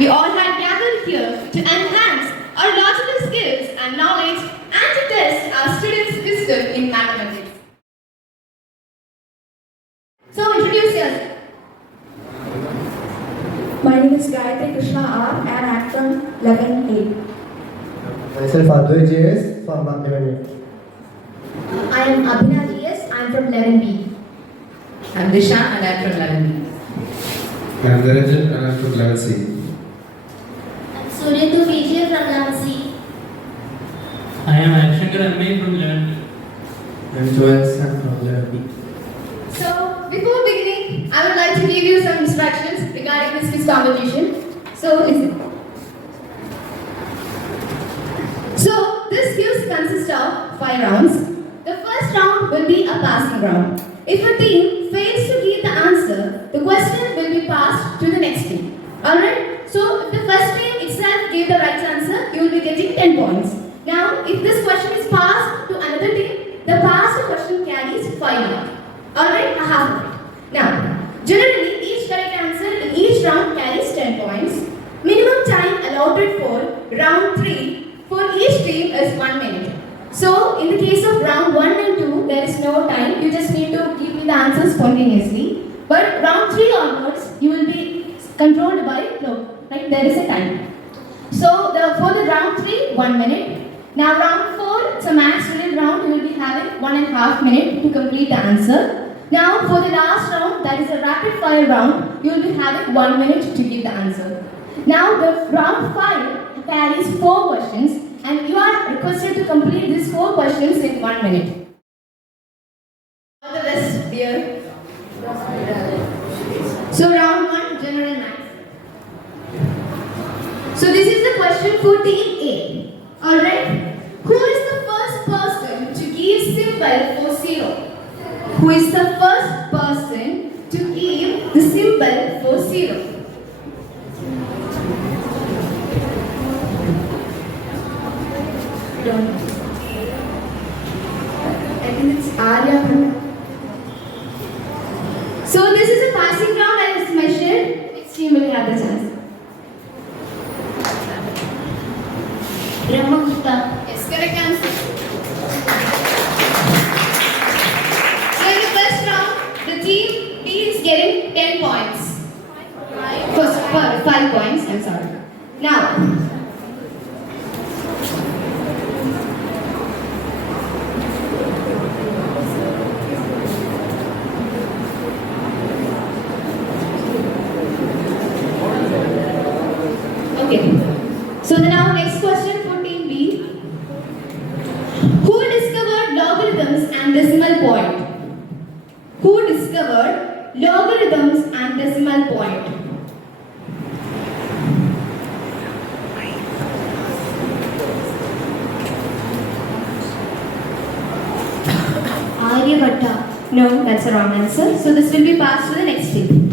We all had gathered here to enhance our logical skills and knowledge and to test our students' wisdom in mathematics. So introduce yourself. My name is Gayatri Krishna R and I am from 11A. Myself Advait JS from 11A. I am Abhina GS, I am from 11B. I'm Disha and I'm from 11B. I'm Niranjan and I'm from 11C. I'm Suryendu VJ from 11C. I am Alexander Amay from 11. I'm Joel Sam from 11B. So before beginning, I would like to give you some instructions regarding this quiz competition. So listen. So this quiz consists of 5 rounds. The first round will be a passing round. If a team fails to give the answer, the question will be passed to the next team. Alright? So if the first team itself gave the right answer, you will be getting 10 points. Now, if this question is passed to another team, the passed question carries 5 marks. Alright? A half point. Now, generally, each correct answer in each round carries 10 points. Minimum time allotted for round 3 for each team is 1 minute. So, in the case of round 1 and 2, there is no time. You just need to give me the answers spontaneously. But round 3 onwards, you will be controlled by clock. Like there is a time. So, for the round 3, 1 minute. Now, round 4, it's a max riddle round. You will be having 1.5 minutes to complete the answer. Now, for the last round, that is a rapid fire round, you will be having 1 minute to give the answer. Now, the round 5 carries 4 questions. And you are requested to complete these 4 questions in 1 minute. All the rest, dear. So round 1, general math. So this is the question for team A. Alright? Who is the first person to give symbol for 0? Who is the first person to give the symbol for 0? I think it's Arya. So this is a passing round as mentioned. Next team will have the chance. Brahmagupta. Yes, correct answer. So in the first round, the team B is getting 10 points. First, 5 points, I'm sorry. Now, so now next question for team B. Who discovered logarithms and decimal point? Who discovered logarithms and decimal point? Aryabhatta. No, that's the wrong answer. So this will be passed to the next team.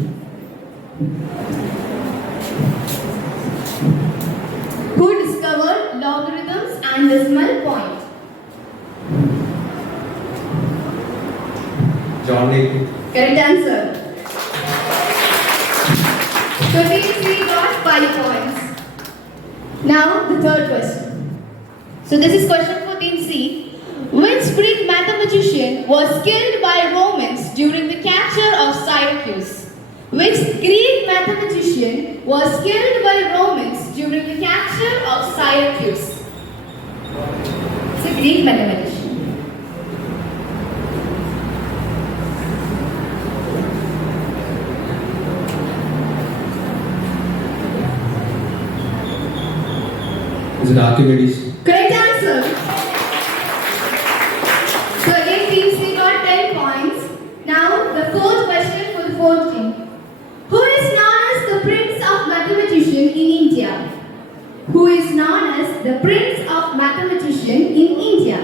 Who discovered logarithms and decimal point? John Newton. Correct answer. So team C got 5 points. Now the third question. So this is question for team C. Which Greek mathematician was killed by Romans during the capture of Syracuse? Which Greek mathematician was killed by Romans during the capture of Syracuse? It's a Greek mathematician. Is it Archimedes? Correct answer. So again, team C got 10 points. Now the fourth question for the fourth team. Who is known as the Prince of Mathematician in India? Who is known as the Prince of Mathematician in India?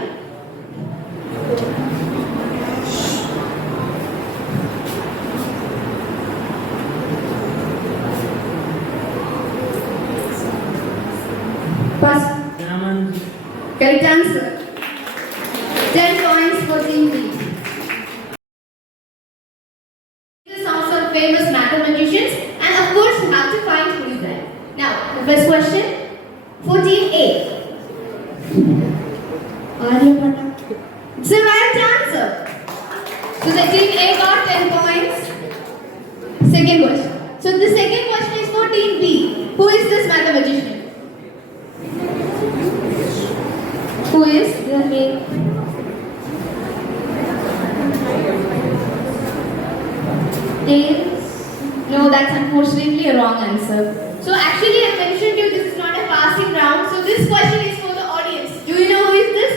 Pass. Raman. Correct answer. 10 points for team B. The songs of famous mathematicians, and of course you have to find who is that. Now, the first question for team A. It's the right answer. So the team A got 10 points. Second question. So the second question is for team B. Who is this mathematician? Who is the main? No, that's unfortunately a wrong answer. So actually I mentioned you this is not a passing round. So this question is for the audience. Do you know who is this?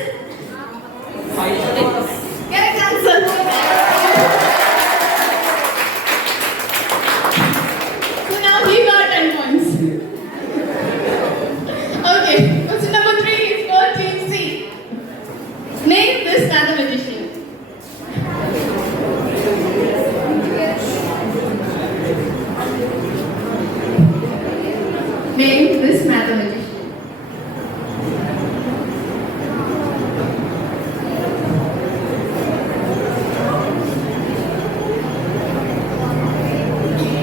Correct answer. So now he got 10 points. Okay, question number 3 is for team C. Name this mathematician. Name this mathematician.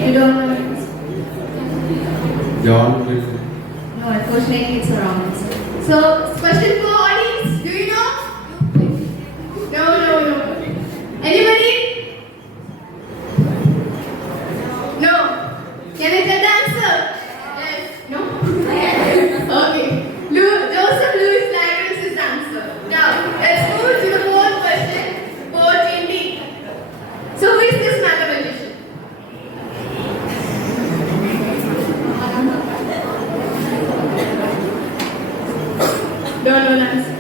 You don't know it? John Wilson. No, unfortunately it's a wrong answer. So, question for audience. Do you know? No. Anybody? No. Can I tell the answer? Yes. No? Okay. Joseph Louis Flagler is his answer. Now, let's move to the fourth question for team B. So, who is this mathematician? Don't know the answer.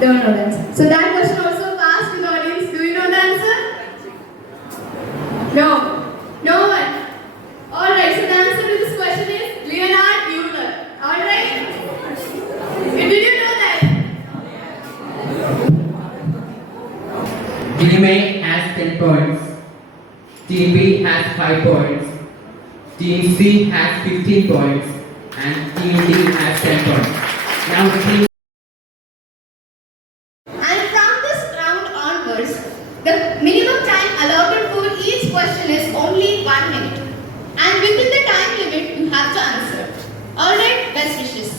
Don't know the answer. So that question also passed to the audience. Do you know the answer? No one. Alright, so the answer to this question is Leonard Euler. Alright? Did you know that? Team A has 10 points. Team B has 5 points. Team C has 15 points. And Team D has 10 points. Now team And from this round onwards, the minimum time allotted for each question is only 1 minute. And within the time limit, you have to answer. Alright, best wishes.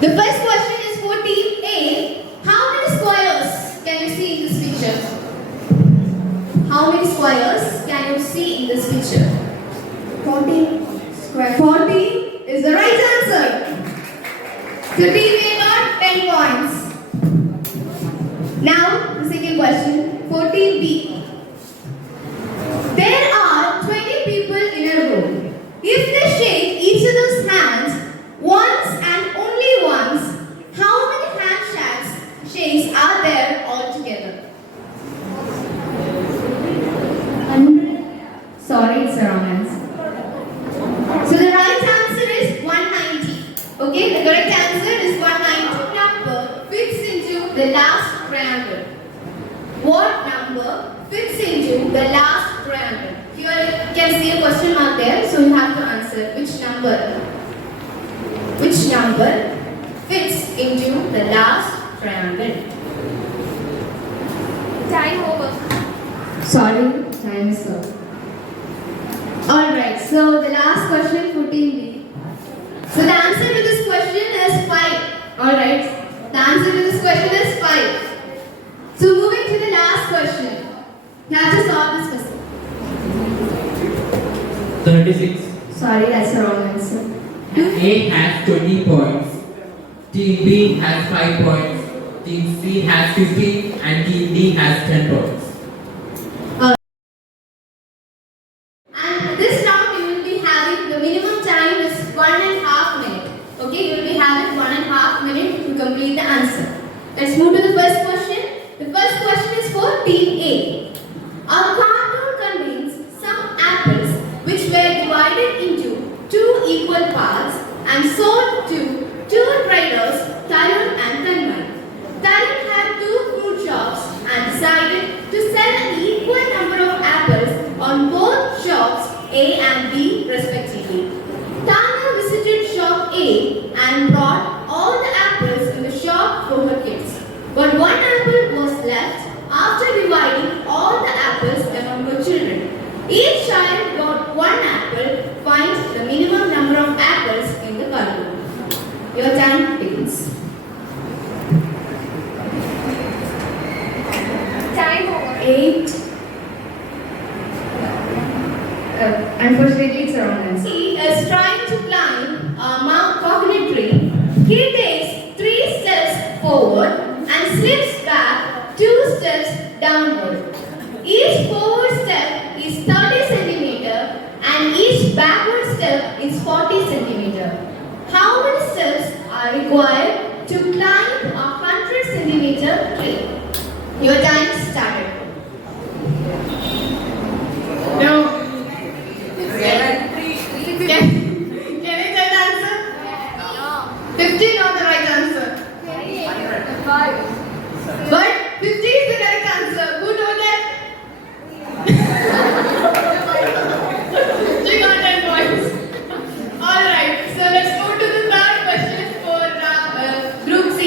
The first question is for team A. How many squares can you see in this picture? How many squares can you see in this picture? 40 square. 40 is the right answer. So team A got 10 points. Now the second question for team B. There are 20 people in a room. If they shake each other's hands once and only once, how many handshakes are there altogether? 100. Sorry, it's the wrong answer. So the right answer is 190. Okay, the correct answer is 190 number fits into the last triangle. What number fits into the last triangle? Here you can see a question mark there, so you have to answer which number. Which number fits into the last triangle? Time over. Sorry, time is up. Alright, so the last question for team B. So the answer to this question is 5. Alright, the answer to this question is 5. So moving to the last question. You have to solve this question. 36. Sorry, that's the wrong answer. A has 20 points. Team B has 5 points. Team C has 15 and Team D has 10 points. And this round you will be having the minimum time is 1.5 minutes. Okay, you will be having 1.5 minutes to complete the answer. Let's move to the first question. The first question is for team A. Our cartoon contains some apples which were divided into 2 equal parts and sold to 2 traders, Tarun and Tanmay. Tarun had 2 fruit shops and decided to sell an equal number of apples on both shops A and B respectively. Tanya visited shop A and brought all the apples in the shop for her kids. But one apple was left after dividing forward and slips back 2 steps downward. Each forward step is 30 centimeter and each backward step is 40 centimeter. How many steps are required to climb a 100 centimeter tree? Your time started. No. Can you tell the answer? No. 50 not the right answer. But 50 is the correct answer. Who knows that? She got 10 points. Alright, so let's go to the third question for group C.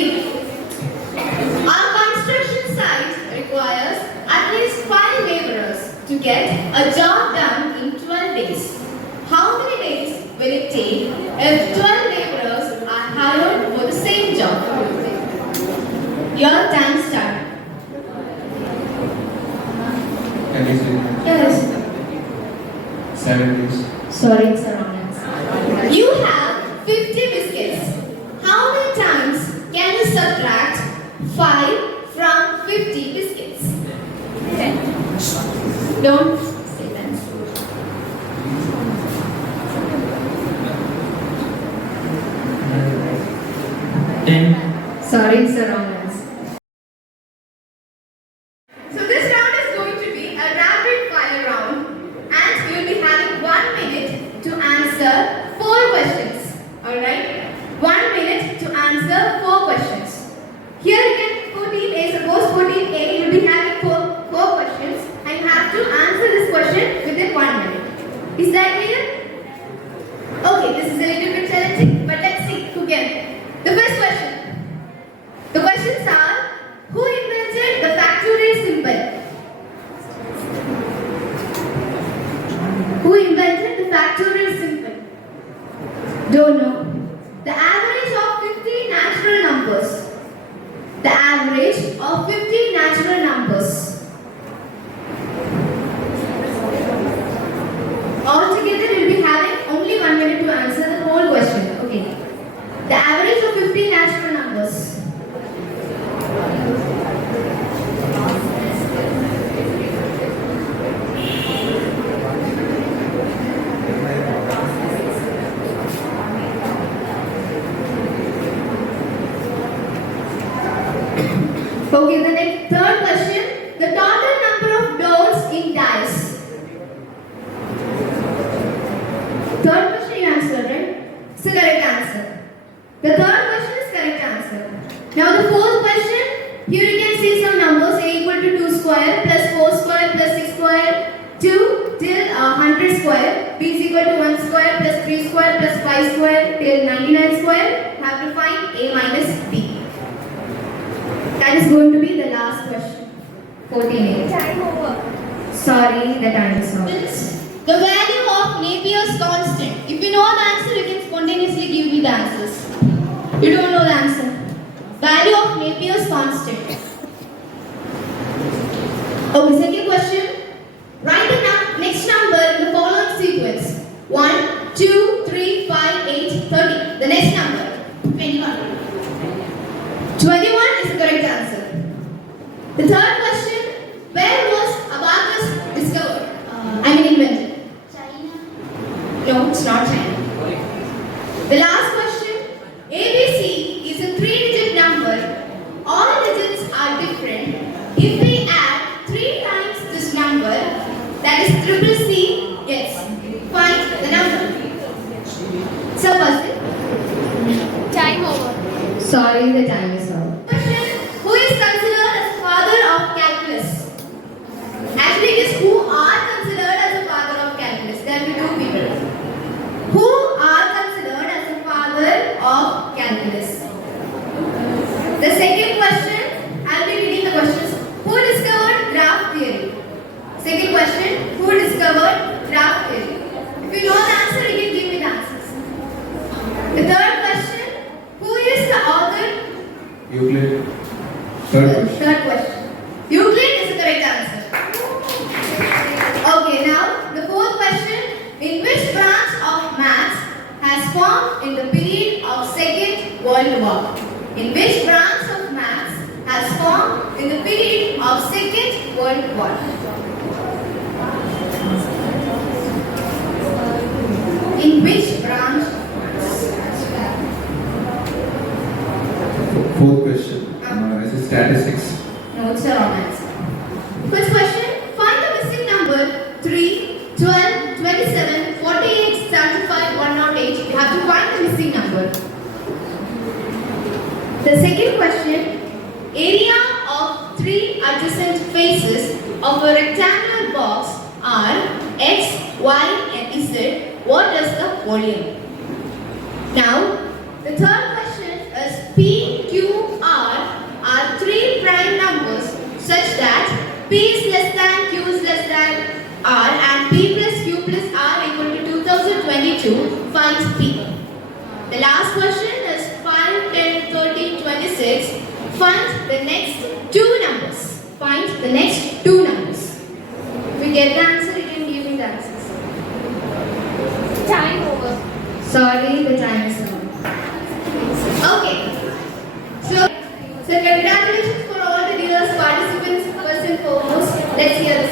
Our construction site requires at least 5 laborers to get a job done in 12 days. How many days will it take if 12 laborers are hired for the same job? Your time starts. Can you say Yes. 7 days? Sorry, surroundings. You have 50 biscuits. How many times can you subtract 5 from 50 biscuits? 10. Don't say that. Sorry, surroundings. So this round is going to be a rapid fire round and you will be having 1 minute to answer 4 questions. Alright? 1 minute to answer 4 questions. Here you get 14A. Suppose 14A you will be having 4 questions and you have to answer this question within 1 minute. Is that clear? Okay, this is a little bit challenging, but let's see who can. The first question. The questions are, who invented the factorial symbol? Who invented the factorial symbol? Don't know. The average of 50 natural numbers. The average of 50 natural numbers. Altogether, we'll be having only 1 minute to answer the whole question. Okay. The average of 50 natural numbers. Okay, the third question. The total number of doors in dice. Third question you answered, right? It's the correct answer. The third question is correct answer. Now the fourth question. Here you can see some numbers. A equal to 2 square plus 4 square plus 6 square 2 till 100 square. B is equal to 1 square plus 3 square plus 5 square till 99 square. Have to find A minus B. That is going to be the last question. 14A. Time over. Sorry, the time is not. The value of Napier's constant. If you know the answer, you can spontaneously give me the answers. You don't know the answer. Value of Napier's constant. Okay, second question. Write the next number in the following sequence. 1, 2, 3, 5, 8, 30. The next number. 21. 21 is the correct answer. The third question. Where was abacus discovered? Invented. China. No, it's not China. The last question. ABC is a 3-digit number. All digits are different. If we add 3 times this number, that is triple C, yes. Find the number. So, Time over. sorry, the time is up. Question. Who is considered as father of calculus? Actually, it is who are considered as a father of calculus. There will be 2 people. Who are considered as a father of calculus? The second question, I will be reading the questions. Who discovered graph theory? Second question, who discovered graph theory? If you know the answer, you can give me the answers. The third question, who is the author? Euclid. Third question. Third question. Euclid is the correct answer. Okay, now the fourth question. In which branch of maths has formed in the period of Second World War? In which branch of maths in the period of Second World War? In which branch? Fourth question. This is statistics. No, it's the wrong answer. First question. Find the missing number 3, 12, 27, 48, 75, 108. You have to find the missing number. The second question. Area of 3 adjacent faces of a rectangular box are X, Y and Z. What is the volume? Now, the third question is P, Q, R are 3 prime numbers such that P is less than, Q is less than R and P plus Q plus R equal to 2022. Find P. The last question is 5, 10, 30, 26. Find the next 2 numbers. Find the next 2 numbers. If you get the answer, you can give me the answers. Time over. Sorry, the time is up. Okay. So congratulations for all the dealers, participants, first and foremost. Let's hear this.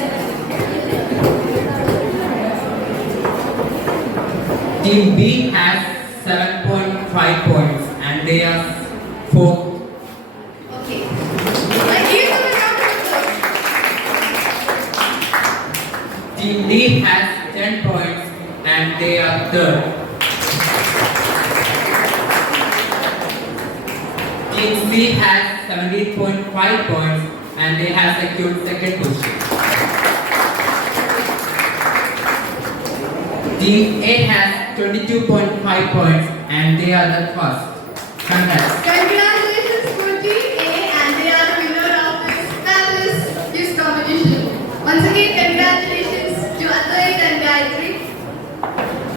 Team B has 7.5 points and they are 4th. Okay. I give them a round of applause. Team D has 10 points and they are 3rd. Team C has 17.5 points and they have secured 2nd position. Team A has 22.5 points and they are the 1st. Congrats. Congrats.